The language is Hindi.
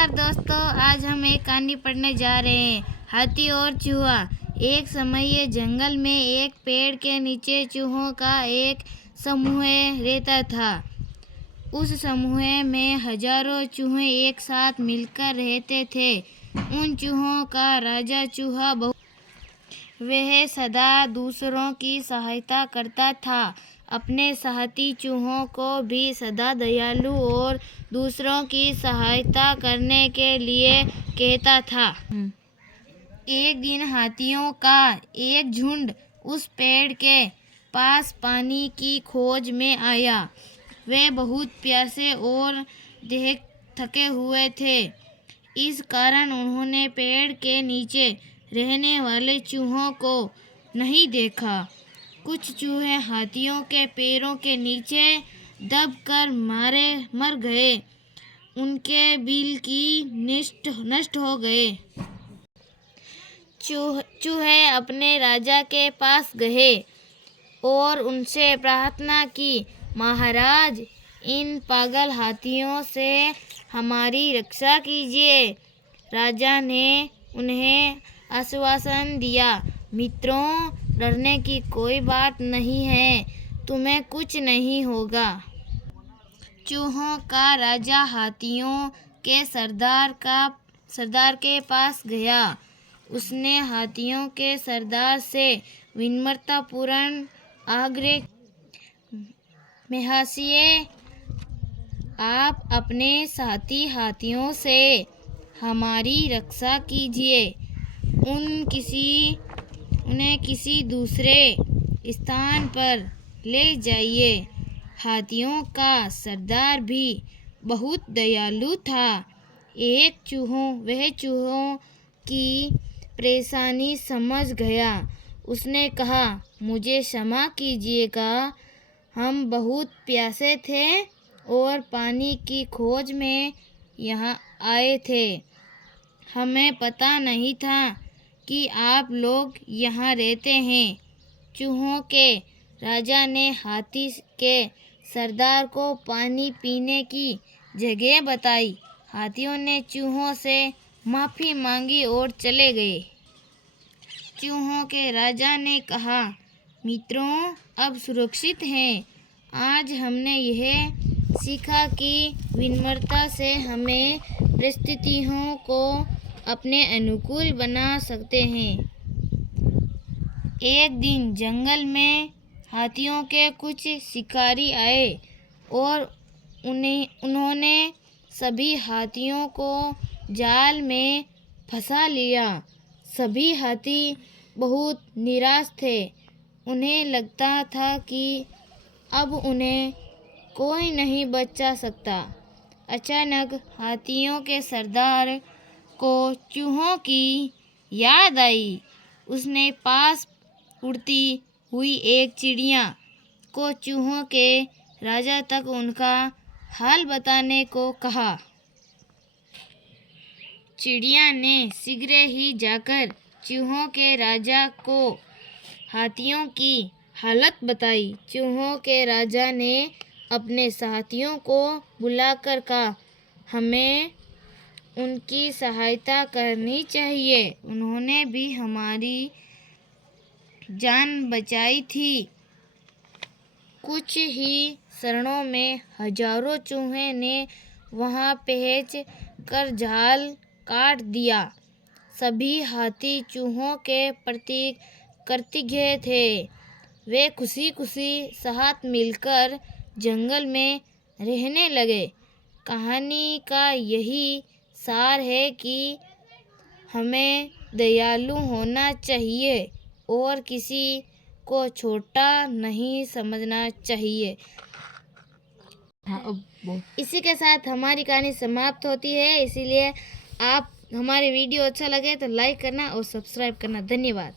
नमस्कार दोस्तों, आज हम एक कहानी पढ़ने जा रहे हैं। हाथी और चूहा। एक समय जंगल में एक पेड़ के नीचे चूहों का एक समूह रहता था। उस समूह में हजारों चूहे एक साथ मिलकर रहते थे। उन चूहों का राजा चूहा वह सदा दूसरों की सहायता करता था। अपने साथी चूहों को भी सदा दयालु और दूसरों की सहायता करने के लिए कहता था। एक दिन हाथियों का एक झुंड उस पेड़ के पास पानी की खोज में आया। वे बहुत प्यासे और थके हुए थे। इस कारण उन्होंने पेड़ के नीचे रहने वाले चूहों को नहीं देखा। कुछ चूहे हाथियों के पैरों के नीचे दबकर मर गए। उनके बिल की नष्ट हो गए। चूहे अपने राजा के पास गए और उनसे प्रार्थना की, महाराज, इन पागल हाथियों से हमारी रक्षा कीजिए। राजा ने उन्हें आश्वासन दिया, मित्रों, डरने की कोई बात नहीं है, तुम्हें कुछ नहीं होगा। चूहों का राजा हाथियों के सरदार के पास गया। उसने हाथियों के सरदार से विनम्रतापूर्ण आग्रह, महाशय, आप अपने साथी हाथियों से हमारी रक्षा कीजिए। उन्हें किसी दूसरे स्थान पर ले जाइए। हाथियों का सरदार भी बहुत दयालु था। वह चूहों की परेशानी समझ गया। उसने कहा, मुझे क्षमा कीजिएगा, हम बहुत प्यासे थे और पानी की खोज में यहाँ आए थे। हमें पता नहीं था कि आप लोग यहाँ रहते हैं। चूहों के राजा ने हाथी के सरदार को पानी पीने की जगह बताई। हाथियों ने चूहों से माफ़ी मांगी और चले गए। चूहों के राजा ने कहा, मित्रों, अब सुरक्षित हैं। आज हमने यह सीखा कि विनम्रता से हमें परिस्थितियों को अपने अनुकूल बना सकते हैं। एक दिन जंगल में हाथियों के कुछ शिकारी आए और उन्होंने सभी हाथियों को जाल में फंसा लिया। सभी हाथी बहुत निराश थे। उन्हें लगता था कि अब उन्हें कोई नहीं बचा सकता। अचानक हाथियों के सरदार को चूहों की याद आई। उसने पास उड़ती हुई एक चिड़िया को चूहों के राजा तक उनका हाल बताने को कहा। चिड़िया ने शीघ्र ही जाकर चूहों के राजा को हाथियों की हालत बताई। चूहों के राजा ने अपने साथियों को बुलाकर कहा, हमें उनकी सहायता करनी चाहिए। उन्होंने भी हमारी जान बचाई थी। कुछ ही क्षणों में हजारों चूहे ने वहां पहुंच कर जाल काट दिया। सभी हाथी चूहों के प्रति कृतज्ञ थे। वे खुशी खुशी साथ मिलकर जंगल में रहने लगे। कहानी का यही सार है कि हमें दयालु होना चाहिए और किसी को छोटा नहीं समझना चाहिए। इसी के साथ हमारी कहानी समाप्त होती है। इसीलिए आप हमारे वीडियो अच्छा लगे तो लाइक करना और सब्सक्राइब करना। धन्यवाद।